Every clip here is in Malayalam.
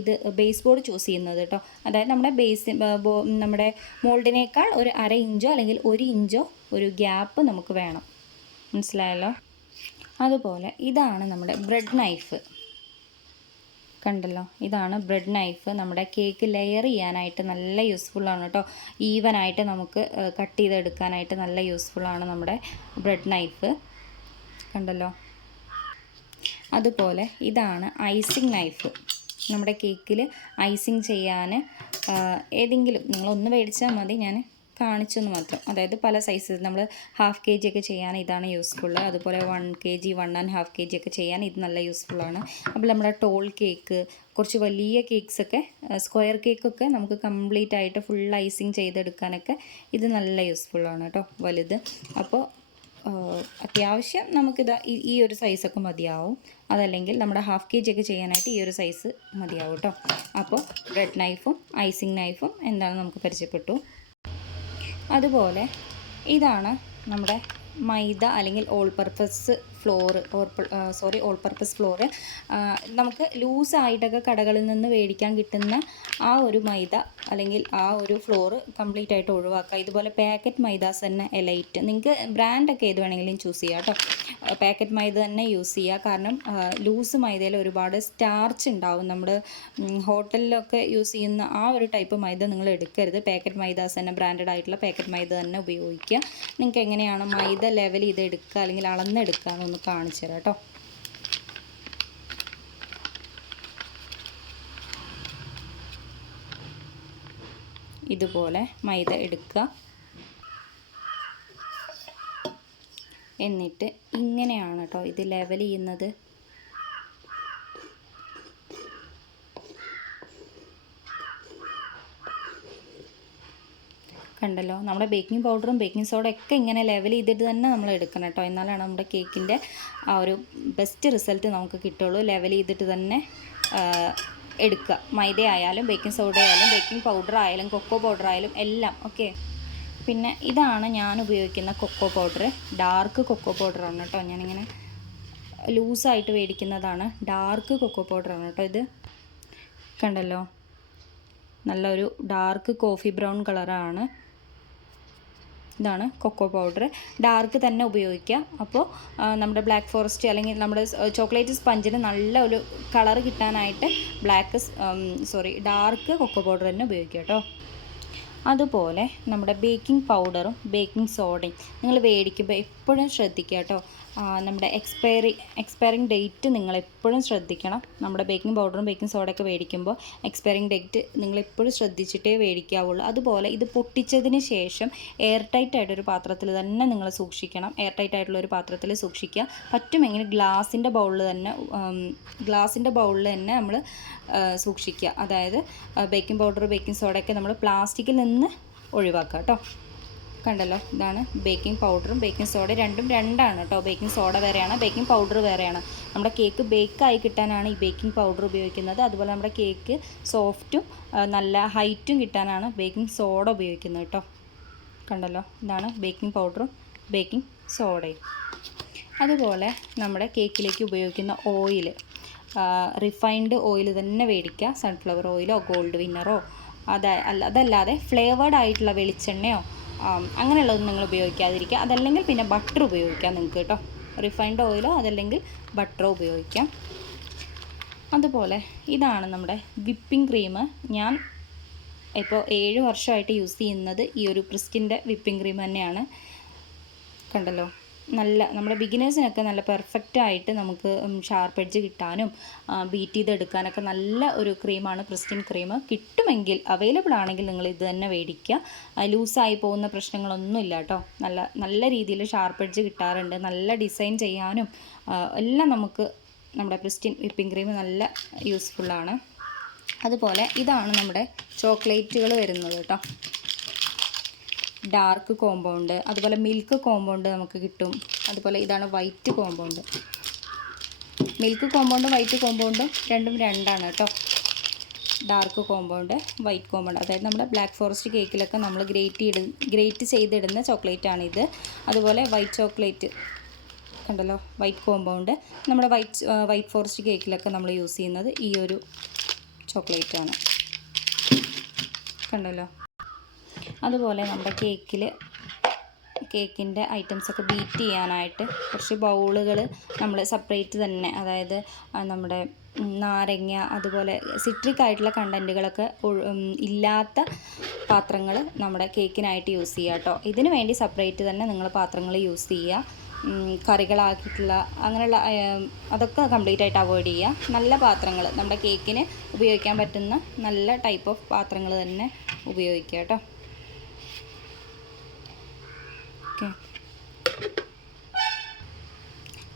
ഇത് ബേസ് ബോർഡ് ചൂസ് ചെയ്യുന്നത് കേട്ടോ. അതായത് നമ്മുടെ മോൾഡിനേക്കാൾ ഒരു 1/2 ഇഞ്ചോ അല്ലെങ്കിൽ 1 ഇഞ്ചോ ഒരു ഗ്യാപ്പ് നമുക്ക് വേണം. മനസ്സിലായല്ലോ? അതുപോലെ ഇതാണ് നമ്മുടെ ബ്രെഡ് നൈഫ്. കണ്ടല്ലോ, ഇതാണ് ബ്രെഡ് നൈഫ്. നമ്മുടെ കേക്ക് ലെയർ ചെയ്യാനായിട്ട് നല്ല യൂസ്ഫുള്ളാണ് കേട്ടോ. ഈവനായിട്ട് നമുക്ക് കട്ട് ചെയ്തെടുക്കാനായിട്ട് നല്ല യൂസ്ഫുള്ളാണ് നമ്മുടെ ബ്രെഡ് നൈഫ്. കണ്ടല്ലോ. അതുപോലെ ഇതാണ് ഐസിങ് നൈഫ്. നമ്മുടെ കേക്കിൽ ഐസിങ് ചെയ്യാൻ ഏതെങ്കിലും നിങ്ങളൊന്ന് മേടിച്ചാൽ മതി, ഞാൻ കാണിച്ചെന്ന് മാത്രം. അതായത് പല സൈസ് നമ്മൾ 1/2 kg ഒക്കെ ചെയ്യാൻ ഇതാണ് യൂസ്ഫുള്ള്. അതുപോലെ 1 kg 1.5 kg ഒക്കെ ചെയ്യാൻ ഇത് നല്ല യൂസ്ഫുള്ളാണ്. അപ്പോൾ നമ്മുടെ ടോൾ കേക്ക്, കുറച്ച് വലിയ കേക്ക്സൊക്കെ, സ്ക്വയർ കേക്കൊക്കെ നമുക്ക് കംപ്ലീറ്റ് ആയിട്ട് ഫുൾ ഐസിങ് ചെയ്തെടുക്കാനൊക്കെ ഇത് നല്ല യൂസ്ഫുള്ളാണ് കേട്ടോ, വലുത്. അപ്പോൾ അത്യാവശ്യം നമുക്കിത് ഈ ഒരു സൈസൊക്കെ മതിയാവും. അതല്ലെങ്കിൽ നമ്മുടെ 1/2 kg ഒക്കെ ചെയ്യാനായിട്ട് ഈ ഒരു സൈസ് മതിയാവും കേട്ടോ. അപ്പോൾ ബ്രെഡ് നൈഫും ഐസിങ് നൈഫും എന്താണെന്ന് നമുക്ക് പരിചയപ്പെട്ടു. അതുപോലെ ഇതാണ് നമ്മുടെ മൈദ അല്ലെങ്കിൽ ഓൾ പർപ്പസ് ഫ്ലോർ. നമുക്ക് ലൂസായിട്ടൊക്കെ കടകളിൽ നിന്ന് മേടിക്കാൻ കിട്ടുന്ന ആ ഒരു മൈദ അല്ലെങ്കിൽ ആ ഒരു ഫ്ലോർ കംപ്ലീറ്റ് ആയിട്ട് ഒഴിവാക്കുക. ഇതുപോലെ പാക്കറ്റ് മൈദാസ് തന്നെ എലൈറ്റ്, നിങ്ങൾക്ക് ബ്രാൻഡൊക്കെ ഏത് വേണമെങ്കിലും ചൂസ് ചെയ്യാം കേട്ടോ. പാക്കറ്റ് മൈദ തന്നെ യൂസ് ചെയ്യുക. കാരണം ലൂസ് മൈദയിൽ ഒരുപാട് സ്റ്റാർച്ച് ഉണ്ടാവും. നമ്മൾ ഹോട്ടലിലൊക്കെ യൂസ് ചെയ്യുന്ന ആ ഒരു ടൈപ്പ് മൈദ നിങ്ങൾ എടുക്കരുത്. പാക്കറ്റ് മൈദാസ് തന്നെ, ബ്രാൻഡഡ് ആയിട്ടുള്ള പാക്കറ്റ് മൈദ തന്നെ ഉപയോഗിക്കുക. നിങ്ങൾക്ക് എങ്ങനെയാണ് മൈദ ലെവൽ ചെയ്ത് എടുക്കുക അല്ലെങ്കിൽ അളന്നെടുക്കുക എന്നൊന്ന് കാണിച്ചു തരാം കേട്ടോ. ഇതുപോലെ മൈദ എടുക്കുക. എന്നിട്ട് ഇങ്ങനെയാണ് കേട്ടോ ഇത് ലെവൽ ചെയ്യുന്നത്. കണ്ടല്ലോ, നമ്മുടെ ബേക്കിംഗ് പൗഡറും ബേക്കിംഗ് സോഡയൊക്കെ ഇങ്ങനെ ലെവൽ ചെയ്തിട്ട് തന്നെ നമ്മൾ എടുക്കണം കേട്ടോ. എന്നാലാണ് നമ്മുടെ കേക്കിൻ്റെ ആ ഒരു ബെസ്റ്റ് റിസൾട്ട് നമുക്ക് കിട്ടുള്ളൂ. ലെവൽ ചെയ്തിട്ട് തന്നെ എടുക്കുക. മൈദ ആയാലും ബേക്കിംഗ് സോഡ ആയാലും ബേക്കിംഗ് പൗഡർ ആയാലും കൊക്കോ പൗഡർ ആയാലും എല്ലാം. ഓക്കെ. പിന്നെ ഇതാണ് ഞാൻ ഉപയോഗിക്കുന്ന കൊക്കോ പൗഡർ. ഡാർക്ക് കൊക്കോ പൗഡറാണ് കേട്ടോ. ഞാനിങ്ങനെ ലൂസായിട്ട് മേടിക്കുന്നതാണ്. ഡാർക്ക് കൊക്കോ പൗഡറാണ് കേട്ടോ ഇത്. കണ്ടല്ലോ, നല്ലൊരു ഡാർക്ക് കോഫി ബ്രൗൺ കളറാണ്. ഇതാണ് കൊക്കോ പൗഡർ. ഡാർക്ക് തന്നെ ഉപയോഗിക്കുക. അപ്പോൾ നമ്മുടെ ബ്ലാക്ക് ഫോറസ്റ്റ് അല്ലെങ്കിൽ നമ്മുടെ ചോക്ലേറ്റ് സ്പഞ്ചിന് നല്ല ഒരു കളർ കിട്ടാനായിട്ട് ഡാർക്ക് കൊക്കോ പൗഡർ തന്നെ ഉപയോഗിക്കുക കേട്ടോ. അതുപോലെ നമ്മുടെ ബേക്കിംഗ് പൗഡറും ബേക്കിംഗ് സോഡയും നിങ്ങൾ മേടിക്കുമ്പോൾ എപ്പോഴും ശ്രദ്ധിക്കുക കേട്ടോ. നമ്മുടെ എക്സ്പയറിങ് ഡേറ്റ് നിങ്ങൾ എപ്പോഴും ശ്രദ്ധിക്കണം. നമ്മുടെ ബേക്കിംഗ് പൗഡറും ബേക്കിംഗ് സോഡയൊക്കെ മേടിക്കുമ്പോൾ എക്സ്പയറിങ് ഡേറ്റ് നിങ്ങൾ എപ്പോഴും ശ്രദ്ധിച്ചിട്ടേ മേടിക്കാവുള്ളൂ. അതുപോലെ ഇത് പൊട്ടിച്ചതിന് ശേഷം എയർ ടൈറ്റ് ആയിട്ടൊരു പാത്രത്തിൽ തന്നെ നിങ്ങൾ സൂക്ഷിക്കണം. എയർ ടൈറ്റ് ആയിട്ടുള്ള ഒരു പാത്രത്തിൽ സൂക്ഷിക്കുക. പറ്റുമെങ്കിൽ ഗ്ലാസിൻ്റെ ബൗളിൽ തന്നെ നമ്മൾ സൂക്ഷിക്കുക. അതായത് ബേക്കിംഗ് പൗഡർ ബേക്കിംഗ് സോഡയൊക്കെ നമ്മൾ പ്ലാസ്റ്റിക്കിൽ നിന്ന് ഒഴിവാക്കുക കേട്ടോ. കണ്ടല്ലോ, ഇതാണ് ബേക്കിംഗ് പൗഡറും ബേക്കിംഗ് സോഡ രണ്ടാണ് കേട്ടോ. ബേക്കിംഗ് സോഡ വേറെയാണ്, ബേക്കിംഗ് പൗഡർ വേറെയാണ്. നമ്മുടെ കേക്ക് ബേക്കായി കിട്ടാനാണ് ഈ ബേക്കിംഗ് പൗഡർ ഉപയോഗിക്കുന്നത്. അതുപോലെ നമ്മുടെ കേക്ക് സോഫ്റ്റും നല്ല ഹൈറ്റും കിട്ടാനാണ് ബേക്കിംഗ് സോഡ ഉപയോഗിക്കുന്നത് കേട്ടോ. കണ്ടല്ലോ, ഇതാണ് ബേക്കിംഗ് പൗഡറും ബേക്കിംഗ് സോഡയും. അതുപോലെ നമ്മുടെ കേക്കിലേക്ക് ഉപയോഗിക്കുന്ന ഓയിൽ, റിഫൈൻഡ് ഓയിൽ തന്നെ മേടിക്കുക. സൺഫ്ലവർ ഓയിലോ ഗോൾഡ് വിന്നറോ അതല്ലാതെ ഫ്ലേവേർഡ് ആയിട്ടുള്ള വെളിച്ചെണ്ണയോ അങ്ങനെയുള്ളതൊന്നും നിങ്ങൾ ഉപയോഗിക്കാതിരിക്കുക. അതല്ലെങ്കിൽ പിന്നെ ബട്ടർ ഉപയോഗിക്കാം നിങ്ങൾക്ക് കേട്ടോ. റിഫൈൻഡ് ഓയിലോ അതല്ലെങ്കിൽ ബട്ടറോ ഉപയോഗിക്കാം. അതുപോലെ ഇതാണ് നമ്മുടെ വിപ്പിംഗ് ക്രീം. ഞാൻ ഇപ്പോൾ 7 വർഷമായിട്ട് യൂസ് ചെയ്യുന്നത് ഈ ഒരു പ്രിസ്റ്റിൻ്റെ വിപ്പിംഗ് ക്രീം തന്നെയാണ്. കണ്ടല്ലോ, നമ്മുടെ ബിഗിനേഴ്സിനൊക്കെ നല്ല പെർഫെക്റ്റ് ആയിട്ട് നമുക്ക് ഷാർപ്പ് എഡ്ജ് കിട്ടാനും ബീറ്റ് ചെയ്തെടുക്കാനൊക്കെ നല്ല ഒരു ക്രീമാണ് പ്രിസ്റ്റിൻ ക്രീം. കിട്ടുമെങ്കിൽ അവൈലബിൾ ആണെങ്കിൽ നിങ്ങൾ ഇത് തന്നെ മേടിക്കുക. ലൂസായി പോകുന്ന പ്രശ്നങ്ങളൊന്നുമില്ല കേട്ടോ. നല്ല രീതിയിൽ ഷാർപ്പ് എഡ്ജ് കിട്ടാറുണ്ട്. നല്ല ഡിസൈൻ ചെയ്യാനും എല്ലാം നമുക്ക് നമ്മുടെ പ്രിസ്റ്റിൻ വിപ്പിംഗ് ക്രീം നല്ല യൂസ്ഫുള്ളാണ്. അതുപോലെ ഇതാണ് നമ്മുടെ ചോക്ലേറ്റുകൾ വരുന്നത് കേട്ടോ. ഡാർക്ക് കോമ്പൗണ്ട്, അതുപോലെ മിൽക്ക് കോമ്പൗണ്ട് നമുക്ക് കിട്ടും. അതുപോലെ ഇതാണ് വൈറ്റ് കോമ്പൗണ്ട്. മിൽക്ക് കോമ്പൗണ്ടും വൈറ്റ് കോമ്പൗണ്ടും രണ്ടാണ് കേട്ടോ. ഡാർക്ക് കോമ്പൗണ്ട്, വൈറ്റ് കോമ്പൗണ്ട്, അതായത് നമ്മുടെ ബ്ലാക്ക് ഫോറസ്റ്റ് കേക്കിലൊക്കെ നമ്മൾ ഗ്രേറ്റ് ചെയ്തിടുന്ന ചോക്ലേറ്റാണിത്. അതുപോലെ വൈറ്റ് ചോക്ലേറ്റ് കണ്ടല്ലോ, വൈറ്റ് കോമ്പൗണ്ട്. നമ്മുടെ വൈറ്റ് ഫോറസ്റ്റ് കേക്കിലൊക്കെ നമ്മൾ യൂസ് ചെയ്യുന്നത് ഈ ഒരു ചോക്ലേറ്റാണ്. കണ്ടല്ലോ. അതുപോലെ നമ്മുടെ കേക്കിൻ്റെ ഐറ്റംസൊക്കെ ബീറ്റ് ചെയ്യാനായിട്ട് കുറച്ച് ബൗളുകൾ നമ്മൾ സെപ്പറേറ്റ് തന്നെ, അതായത് നമ്മുടെ നാരങ്ങ അതുപോലെ സിട്രിക് ആയിട്ടുള്ള കണ്ടൻറ്റുകളൊക്കെ ഇല്ലാത്ത പാത്രങ്ങൾ നമ്മുടെ കേക്കിനായിട്ട് യൂസ് ചെയ്യുക കേട്ടോ. ഇതിന് വേണ്ടി സെപ്പറേറ്റ് തന്നെ നിങ്ങൾ പാത്രങ്ങൾ യൂസ് ചെയ്യുക. കറികളാക്കിയിട്ടുള്ള അങ്ങനെയുള്ള അതൊക്കെ കംപ്ലീറ്റ് ആയിട്ട് അവോയ്ഡ് ചെയ്യുക. നല്ല പാത്രങ്ങൾ, നമ്മുടെ കേക്കിന് ഉപയോഗിക്കാൻ പറ്റുന്ന നല്ല ടൈപ്പ് ഓഫ് പാത്രങ്ങൾ തന്നെ ഉപയോഗിക്കുക കേട്ടോ. ഓക്കെ.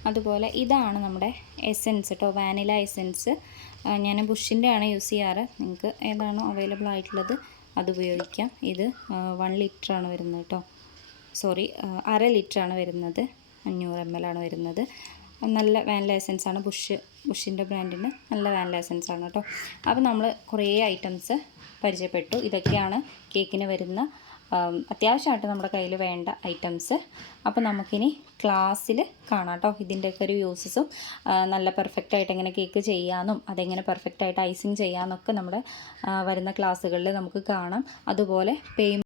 അതുപോലെ ഇതാണ് നമ്മുടെ എസെൻസ് കേട്ടോ, വാനില എസെൻസ്. ഞാൻ ബുഷിൻ്റെ ആണ് യൂസ് ചെയ്യാറ്. നിങ്ങൾക്ക് ഏതാണോ അവൈലബിൾ ആയിട്ടുള്ളത് അത് ഉപയോഗിക്കാം. ഇത് 1 ലിറ്ററാണ് വരുന്നത് കേട്ടോ. സോറി, 1/2 ലിറ്ററാണ് വരുന്നത്. 500 ml ആണ് വരുന്നത്. നല്ല വാനില എസെൻസ് ആണ്. ബുഷിൻ്റെ ബ്രാൻഡിന് നല്ല വാനില എസെൻസ് ആണ് കേട്ടോ. അപ്പോൾ നമ്മൾ കുറേ ഐറ്റംസ് പരിചയപ്പെട്ടു. ഇതൊക്കെയാണ് കേക്കിന് വരുന്ന അത്യാവശ്യമായിട്ട് നമ്മുടെ കയ്യിൽ വേണ്ട ഐറ്റംസ്. അപ്പോൾ നമുക്കിനി ക്ലാസ്സിൽ കാണാം കേട്ടോ. ഇതിൻ്റെയൊക്കെ ഒരു യൂസസും നല്ല പെർഫെക്റ്റായിട്ട് എങ്ങനെ കേക്ക് ചെയ്യാമെന്നും അതെങ്ങനെ പെർഫെക്റ്റായിട്ട് ഐസിങ് ചെയ്യാമെന്നൊക്കെ നമ്മുടെ വരുന്ന ക്ലാസ്സുകളിൽ നമുക്ക് കാണാം. അതുപോലെ